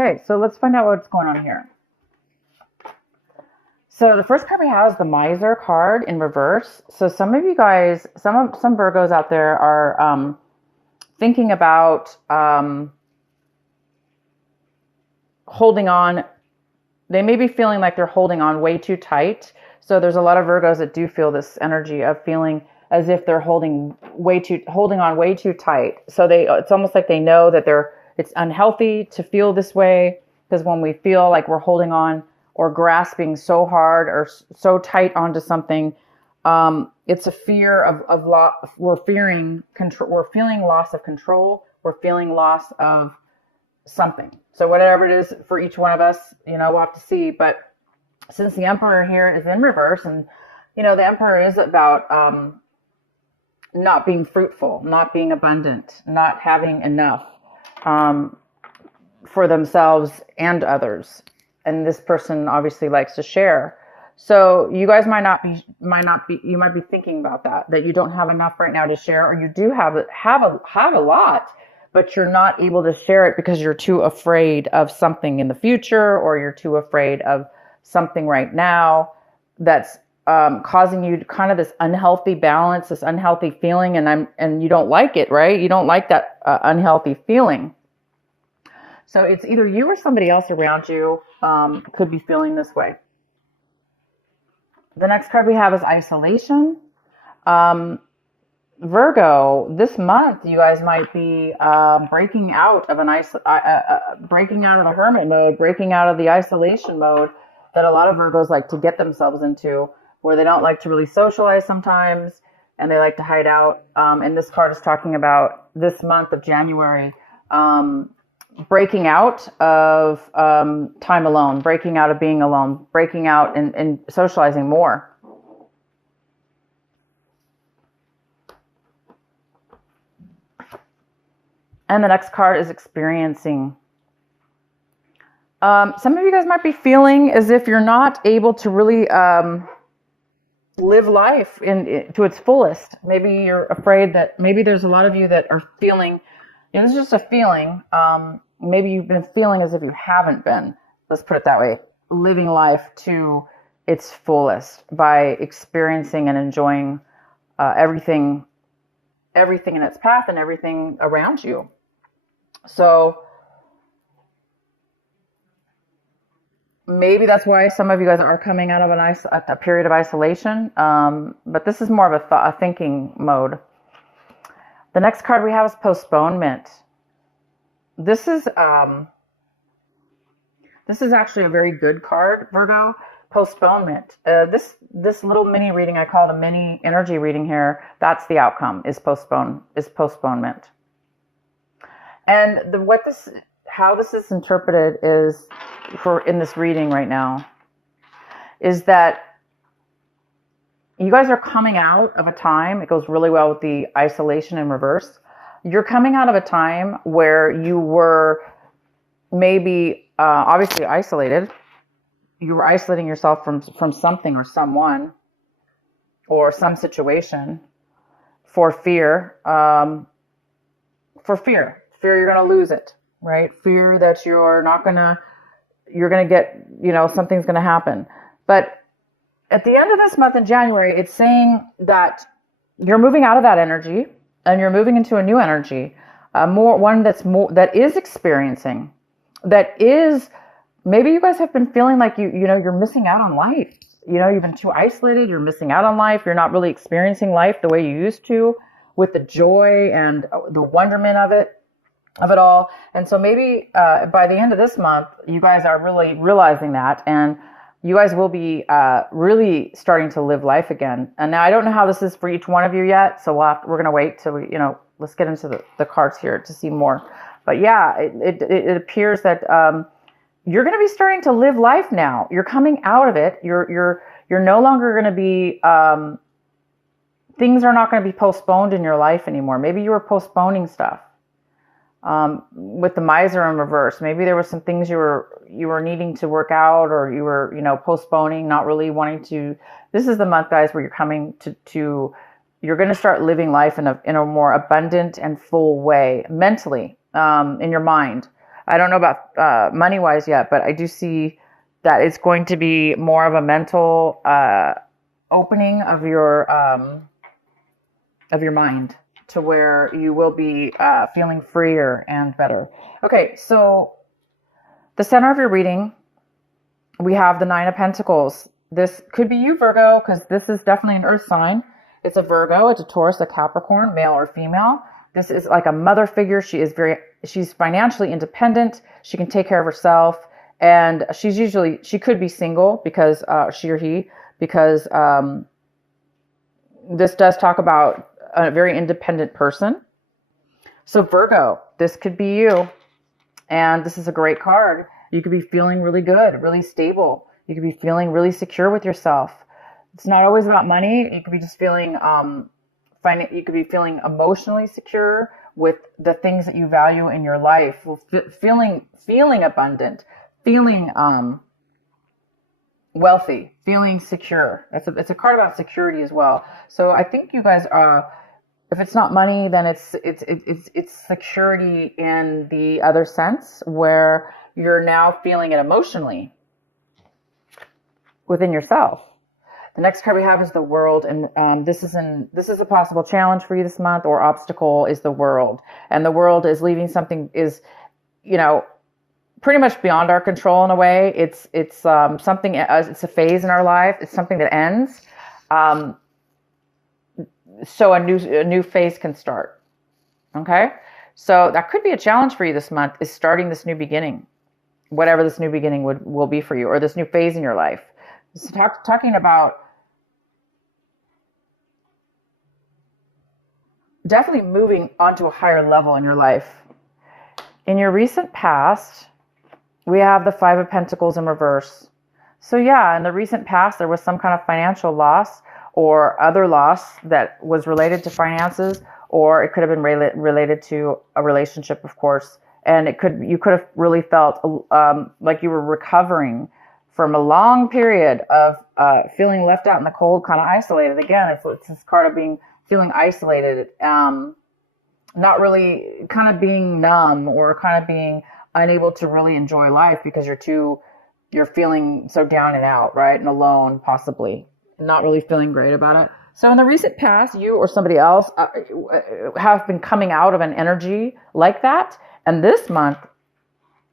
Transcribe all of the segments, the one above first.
Okay, so let's find out what's going on here. So the first card we have is the Miser card in reverse. So some of you guys, some Virgos out there are thinking about holding on. They may be feeling like they're holding on way too tight. So there's a lot of Virgos that do feel this energy of feeling as if they're holding on way too tight. So it's almost like they know that it's unhealthy to feel this way, because when we feel like we're holding on or grasping so hard or so tight onto something, it's a fear of loss. We're fearing control. We're feeling loss of control. We're feeling loss of something. So whatever it is for each one of us, we'll have to see. But since the Emperor here is in reverse, and the Emperor is about not being fruitful, not being abundant, not having enough for themselves and others. And this person obviously likes to share. So you guys might be thinking about that you don't have enough right now to share, or you do have a lot, but you're not able to share it because you're too afraid of something in the future, or you're too afraid of something right now that's causing you kind of this unhealthy balance, this unhealthy feeling, and you don't like it, right? You don't like that unhealthy feeling. So it's either you or somebody else around you could be feeling this way. The next card we have is isolation. Virgo, this month you guys might be breaking out of breaking out of the hermit mode, breaking out of the isolation mode that a lot of Virgos like to get themselves into, where they don't like to really socialize sometimes, and they like to hide out. And this card is talking about this month of January, breaking out of time alone, breaking out of being alone, breaking out and socializing more. And the next card is experiencing. Some of you guys might be feeling as if you're not able to really live life to its fullest. Maybe you're afraid that maybe there's a lot of you that are feeling, this is just a feeling. Maybe you've been feeling as if you haven't been, let's put it that way, living life to its fullest by experiencing and enjoying everything in its path and everything around you. So maybe that's why some of you guys are coming out of a period of isolation. But this is more of a thinking mode. The next card we have is postponement. This is actually a very good card, Virgo. Postponement. This little mini reading, I call it a mini energy reading here. That's the outcome, is postponement. And how this is interpreted is, in this reading right now, is that you guys are coming out of a time. It goes really well with the isolation in reverse. You're coming out of a time where you were maybe obviously isolated. You were isolating yourself from something or someone or some situation for fear. Fear you're going to lose it, right? Fear that you're going to get, something's going to happen. But at the end of this month in January, it's saying that you're moving out of that energy and you're moving into a new energy, that is experiencing, that is, maybe you guys have been feeling like you're missing out on life. You've been too isolated. You're missing out on life. You're not really experiencing life the way you used to, with the joy and the wonderment of it all. And so maybe by the end of this month, you guys are really realizing that, and you guys will be really starting to live life again. And now I don't know how this is for each one of you yet, so we're going to wait till let's get into the cards here to see more. But yeah, it appears that you're going to be starting to live life now. You're coming out of it. You're no longer going to be things are not going to be postponed in your life anymore. Maybe you were postponing stuff. With the Miser in reverse, maybe there were some things you were needing to work out, or you were postponing, not really wanting to. This is the month, guys, where you're coming to you're going to start living life in a more abundant and full way, mentally, in your mind. I don't know about money-wise yet, but I do see that it's going to be more of a mental opening of your mind to where you will be feeling freer and better. Okay, so the center of your reading, we have the Nine of Pentacles. This could be you, Virgo, because this is definitely an earth sign. It's a Virgo, it's a Taurus, a Capricorn, male or female. This is like a mother figure. She's financially independent. She can take care of herself. And she could be single because she or he, because this does talk about a very independent person. So Virgo, this could be you. And this is a great card. You could be feeling really good, really stable. You could be feeling really secure with yourself. It's not always about money. You could be just feeling, you could be feeling emotionally secure with the things that you value in your life. Feeling abundant, feeling wealthy, feeling secure. It's a card about security as well. So I think you guys are. If it's not money, then it's security in the other sense, where you're now feeling it emotionally within yourself. The next card we have is the World, and this is a possible challenge for you this month, or obstacle is the World, and the World is leaving something pretty much beyond our control in a way. It's something. It's a phase in our life. It's something that ends. So a new phase can start. Okay, so that could be a challenge for you this month, is starting this new beginning, whatever this new beginning will be for you, or this new phase in your life. So talking about definitely moving onto a higher level in your life. In your recent past, we have the Five of Pentacles in reverse. So yeah, in the recent past, there was some kind of financial loss or other loss that was related to finances, or it could have been related to a relationship, of course. And you could have really felt like you were recovering from a long period of feeling left out in the cold, kind of isolated. Again, it's this card of feeling isolated, not really, kind of being numb, or kind of being unable to really enjoy life because you're feeling so down and out, right? And alone, possibly. Not really feeling great about it. So in the recent past, you or somebody else have been coming out of an energy like that. And this month,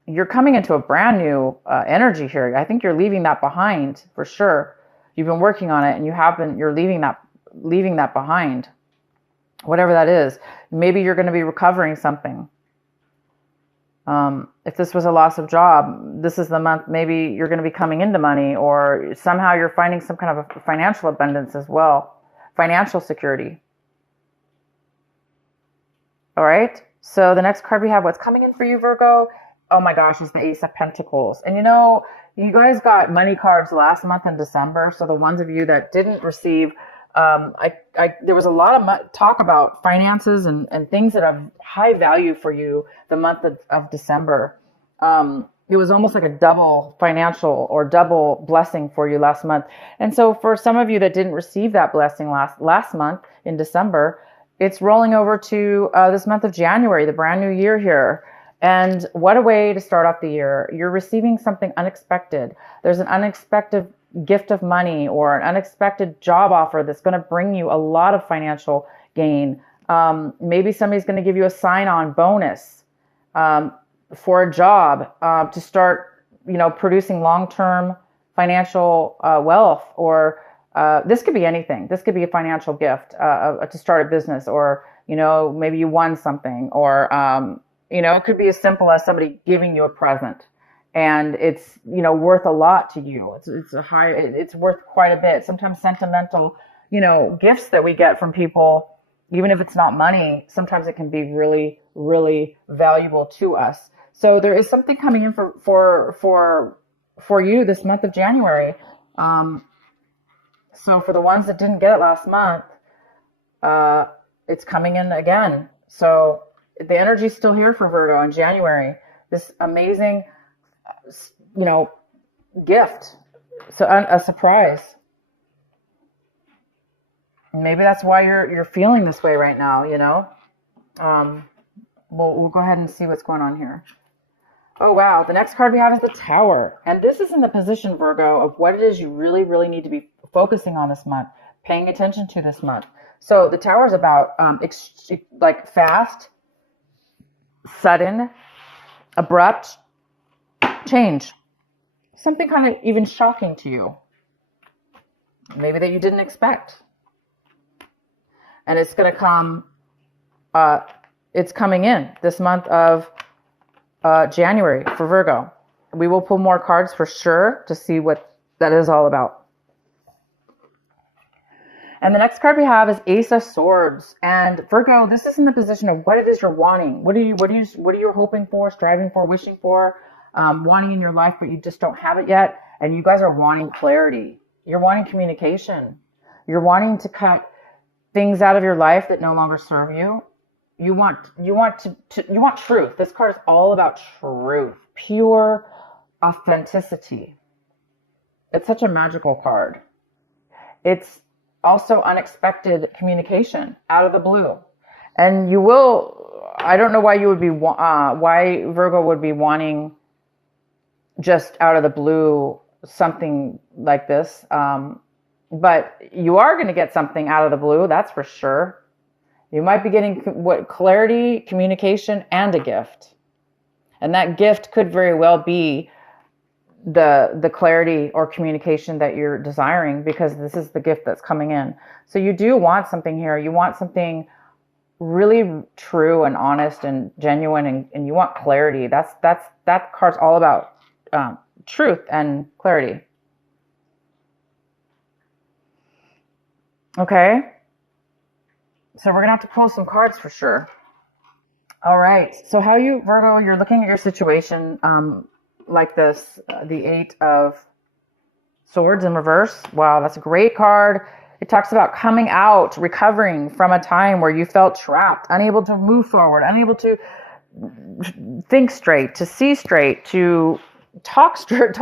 you're coming into a brand new energy here. I think you're leaving that behind for sure. You've been working on it, and you're leaving that behind. Whatever that is. Maybe you're going to be recovering something. If this was a loss of job, this is the month maybe you're going to be coming into money, or somehow you're finding some kind of a financial abundance as well. Financial security. All right. So the next card we have, what's coming in for you, Virgo? Oh my gosh, is the Ace of Pentacles. And you guys got money cards last month in December. So the ones of you that didn't receive, there was a lot of talk about finances and things that have high value for you the month of December. It was almost like a double financial or double blessing for you last month. And so for some of you that didn't receive that blessing last month in December, it's rolling over to this month of January, the brand new year here. And what a way to start off the year. You're receiving something unexpected. There's an unexpected gift of money or an unexpected job offer that's going to bring you a lot of financial gain. Maybe somebody's going to give you a sign-on bonus for a job to start, producing long-term financial wealth. Or this could be anything. This could be a financial gift to start a business, or maybe you won something, or it could be as simple as somebody giving you a present. And it's, worth a lot to you. It's worth quite a bit. Sometimes sentimental, gifts that we get from people, even if it's not money, sometimes it can be really, really valuable to us. So there is something coming in for you this month of January. So for the ones that didn't get it last month, it's coming in again. So the energy is still here for Virgo in January. This amazing gift. So a surprise. Maybe that's why you're feeling this way right now, We'll go ahead and see what's going on here. Oh, wow. The next card we have is the Tower. And this is in the position, Virgo, of what it is you really, really need to be focusing on this month, paying attention to this month. So the Tower is about like fast, sudden, abrupt change. Something kind of even shocking to you. Maybe that you didn't expect. And it's going to come, it's coming in this month of January for Virgo. We will pull more cards for sure to see what that is all about. And the next card we have is Ace of Swords. And Virgo, this is in the position of what it is you're wanting. What are you hoping for, striving for, wishing for, wanting in your life, but you just don't have it yet. And you guys are wanting clarity. You're wanting communication. You're wanting to cut things out of your life that no longer serve you. You want truth. This card is all about truth, pure authenticity. It's such a magical card. It's also unexpected communication out of the blue. And I don't know why why Virgo would be wanting just out of the blue something like this. But you are going to get something out of the blue, that's for sure. You might be getting clarity, communication, and a gift. And that gift could very well be the clarity or communication that you're desiring, because this is the gift that's coming in. So you do want something here. You want something really true and honest and genuine, and you want clarity. That card's all about truth and clarity. Okay. So we're going to have to pull some cards for sure. All right. So Virgo, you're looking at your situation like this, the Eight of Swords in reverse. Wow, that's a great card. It talks about coming out, recovering from a time where you felt trapped, unable to move forward, unable to think straight, to see straight, to talk straight.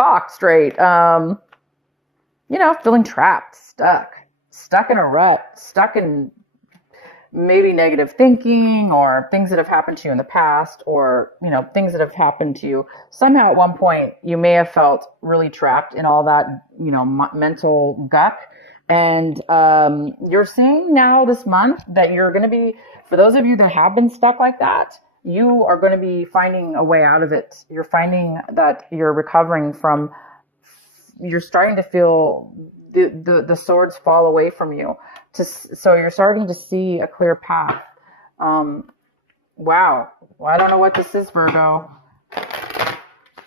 Feeling trapped, stuck in a rut, stuck in maybe negative thinking, or things that have happened to you in the past, or things that have happened to you somehow at one point. You may have felt really trapped in all that mental guck, and you're seeing now this month that you're going to be, for those of you that have been stuck like that, you are going to be finding a way out of it. You're finding that you're recovering from, you're starting to feel the swords fall away from you. So you're starting to see a clear path. Wow. Well, I don't know what this is, Virgo.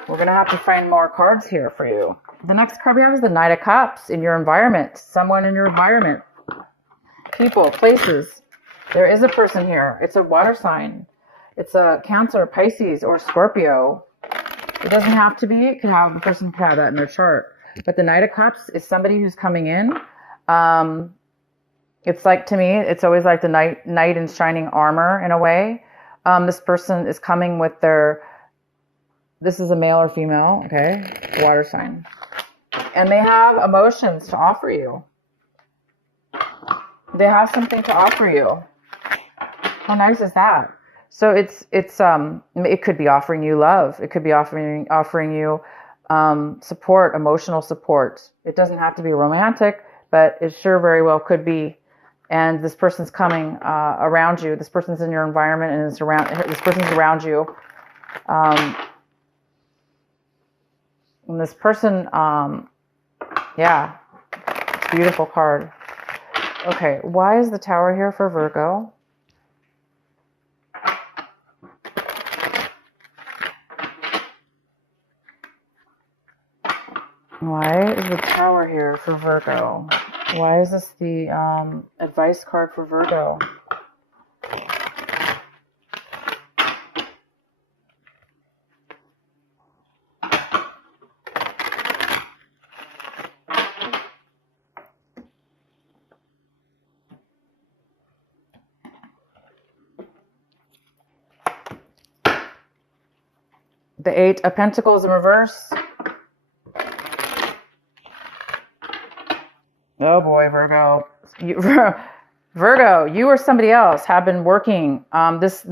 We're going to have to find more cards here for you. The next card we have is the Knight of Cups in your environment. Someone in your environment. People, places. There is a person here. It's a water sign. It's a Cancer, Pisces, or Scorpio. It doesn't have to be. The person could have that in their chart. But the Knight of Cups is somebody who's coming in. It's like, to me, it's always like the knight in shining armor in a way. This person is coming with this is a male or female, okay? Water sign. And they have emotions to offer you. They have something to offer you. How nice is that? So it could be offering you love. It could be offering you support, emotional support. It doesn't have to be romantic, but it sure very well could be. And this person's coming around you. This person's in your environment, and this person's around you. And this person, it's a beautiful card. Okay, why is the Tower here for Virgo? Why is the Tower here for Virgo? Why is this the advice card for Virgo? The Eight of Pentacles in reverse. Oh boy, Virgo. Virgo, you or somebody else have been working this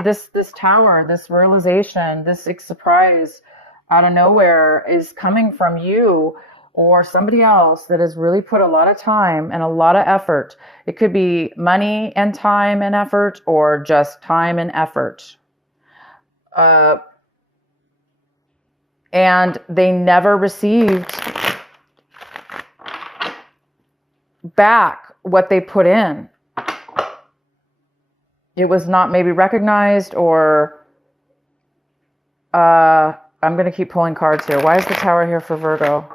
Tower, this realization, this surprise out of nowhere is coming from you or somebody else that has really put a lot of time and a lot of effort. It could be money and time and effort, or just time and effort. And they never received back what they put in. It was not maybe recognized, or I'm going to keep pulling cards here. Why is the Tower here for Virgo?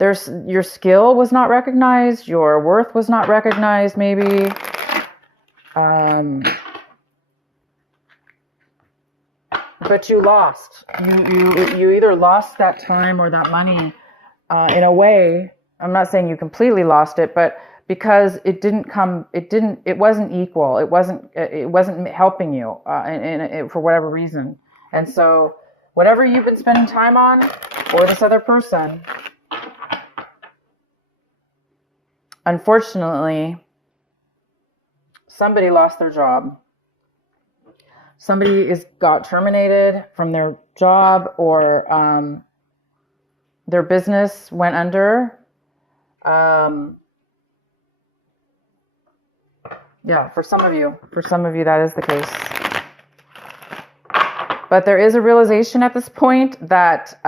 Your skill was not recognized. Your worth was not recognized, maybe. But you lost. You either lost that time or that money in a way. I'm not saying you completely lost it, but because it wasn't equal. It wasn't helping you for whatever reason. And so whatever you've been spending time on, or this other person, unfortunately, somebody lost their job. Somebody got terminated from their job, or their business went under. Yeah, for some of you that is the case. But there is a realization at this point that,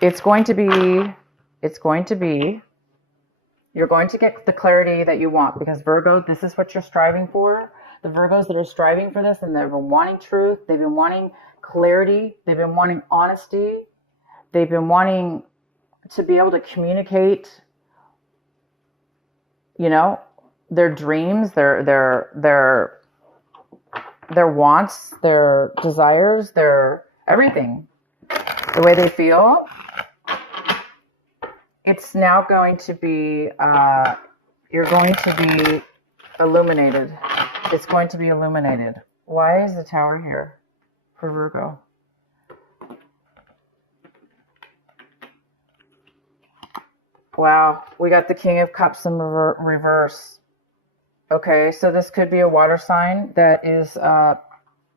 it's going to be, you're going to get the clarity that you want, because Virgo, this is what you're striving for. The Virgos that are striving for this, and they've been wanting truth, they've been wanting clarity, they've been wanting honesty, they've been wanting to be able to communicate, their dreams, their wants, their desires, their everything, the way they feel. It's now going to be, you're going to be illuminated. It's going to be illuminated. Why is the Tower here for Virgo? Wow, we got the King of Cups in reverse. Okay, so this could be a water sign that is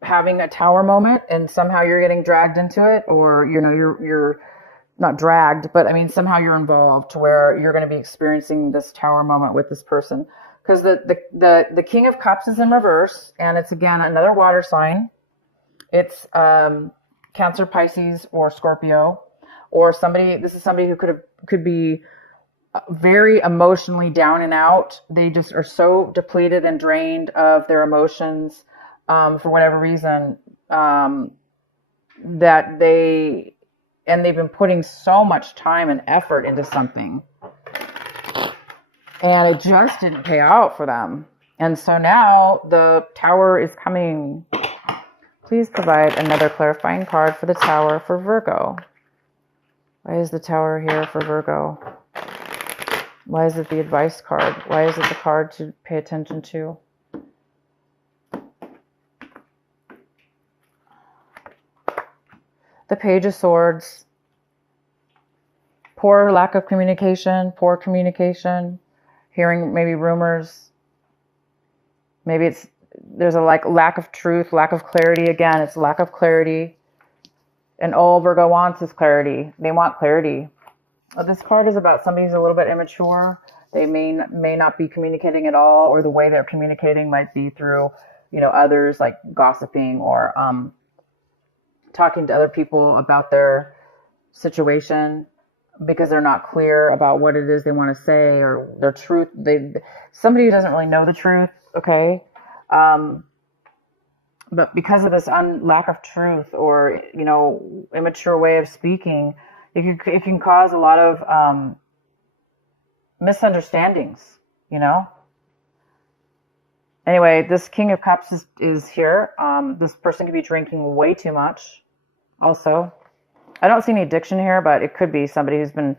having a tower moment, and somehow you're getting dragged into it, or you're not dragged, but I mean somehow you're involved to where you're going to be experiencing this tower moment with this person. Because the King of Cups is in reverse, and it's again another water sign. It's Cancer, Pisces, or Scorpio, or somebody. This is somebody who could be very emotionally down and out. They just are so depleted and drained of their emotions for whatever reason, that they've been putting so much time and effort into something, and it just didn't pay out for them. And so now the Tower is coming. Please provide another clarifying card for the Tower for Virgo. Why is the Tower here for Virgo? Why is it the advice card? Why is it the card to pay attention to? The Page of Swords. Poor lack of communication, hearing maybe rumors. Maybe there's a lack of truth, lack of clarity. Again, it's lack of clarity. And all Virgo wants is clarity. They want clarity. This card is about somebody who's a little bit immature. They may not be communicating at all, or the way they're communicating might be through, others, like gossiping, or talking to other people about their situation, because they're not clear about what it is they want to say, or their truth. Somebody who doesn't really know the truth, okay? But because of this lack of truth, or, immature way of speaking, it can cause a lot of misunderstandings, Anyway, this King of Cups is here. This person could be drinking way too much also. I don't see any addiction here, but it could be somebody who's been,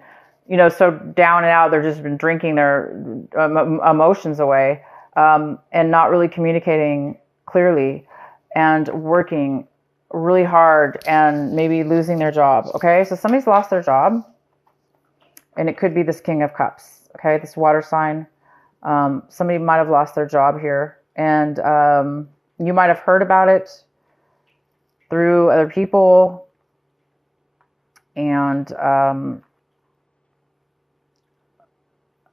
so down and out, they've just been drinking their emotions away, and not really communicating clearly, and working really hard, and maybe losing their job. Okay, so somebody's lost their job, and it could be this King of Cups. Okay, this water sign. Somebody might have lost their job here, and you might have heard about it. through other people. And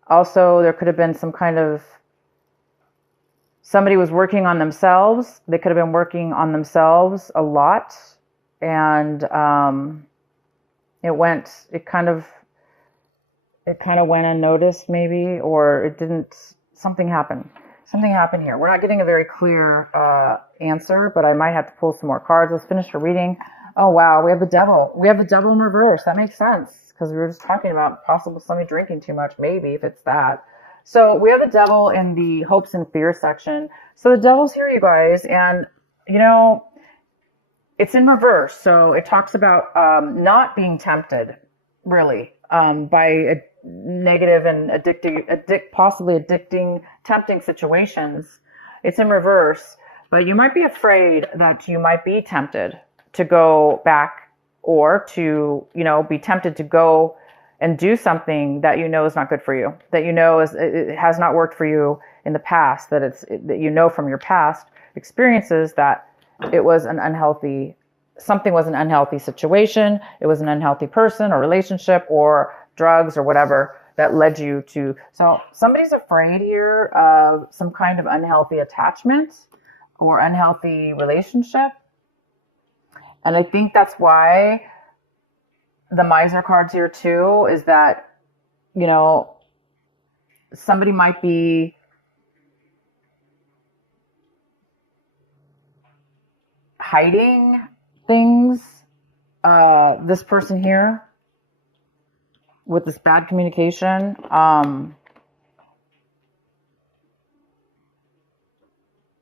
also there could have been some kind of, somebody was working on themselves. They could have been working on themselves a lot. And it kind of went unnoticed maybe, or it didn't, something happened here. We're not getting a very clear answer, but I might have to pull some more cards. Let's finish the reading. Oh wow, we have the devil. We have the devil in reverse. That makes sense, because we were just talking about possible somebody drinking too much, maybe, if it's that. So we have the devil in the hopes and fears section. So the devil's here, you guys, and you know, it's in reverse. So it talks about not being tempted, really, by a negative and possibly addicting, tempting situations. It's in reverse, but you might be afraid that you might be tempted to go back, or to, you know, be tempted to go and do something that you know is not good for you, that you know it has not worked for you in the past, that you know from your past experiences that it was something was an unhealthy situation, it was an unhealthy person or relationship or drugs or whatever that led you to. So somebody's afraid here of some kind of unhealthy attachment or unhealthy relationship. And I think that's why the miser card's here too, is that, you know, somebody might be hiding things. This person here with this bad communication.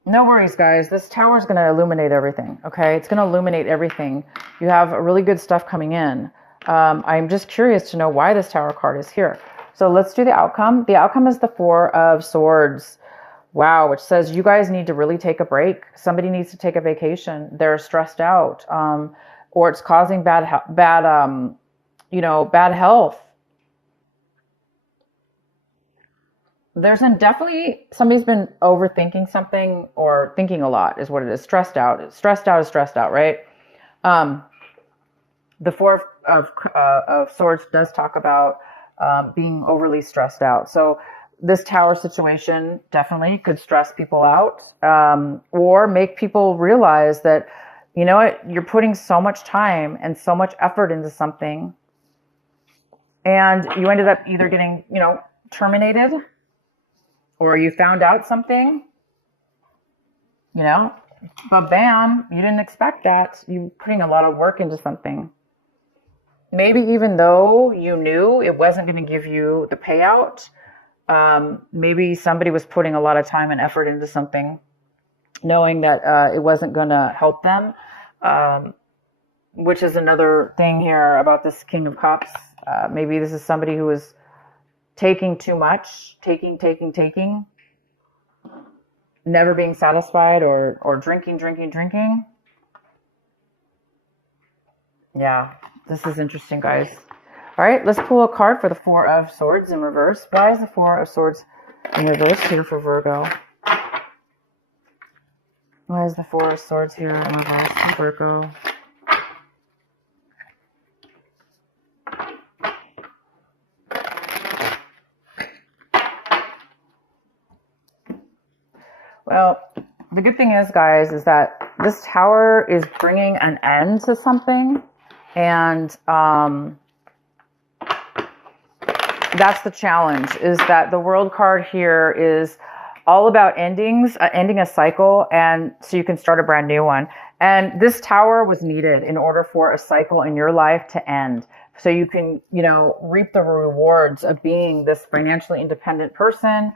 No worries, guys. This tower is going to illuminate everything. Okay, it's going to illuminate everything. You have really good stuff coming in. I'm just curious to know why this tower card is here. So let's do the outcome. The outcome is the Four of Swords. Wow, which says you guys need to really take a break. Somebody needs to take a vacation. They're stressed out, or it's causing bad health. There's definitely somebody's been overthinking something, or thinking a lot is what it is. Stressed out. Stressed out is stressed out, right? The Four of Swords does talk about being overly stressed out. So this tower situation definitely could stress people out, or make people realize that, you know what, you're putting so much time and so much effort into something, and you ended up either getting, you know, terminated, or you found out something, you know, but bam, you didn't expect that. You're putting a lot of work into something. Maybe even though you knew it wasn't going to give you the payout, maybe somebody was putting a lot of time and effort into something, knowing that it wasn't going to help them, which is another thing here about this King of Cups. Maybe this is somebody who was taking too much, taking, never being satisfied, or drinking. Yeah, this is interesting, guys. All right, let's pull a card for the Four of Swords in reverse. Why is the Four of Swords in reverse here for Virgo? Why is the Four of Swords here in reverse for Virgo? Well, the good thing is, guys, is that this tower is bringing an end to something, and that's the challenge, is that the World card here is all about endings, ending a cycle, and so you can start a brand new one. And this tower was needed in order for a cycle in your life to end, so you can, you know, reap the rewards of being this financially independent person,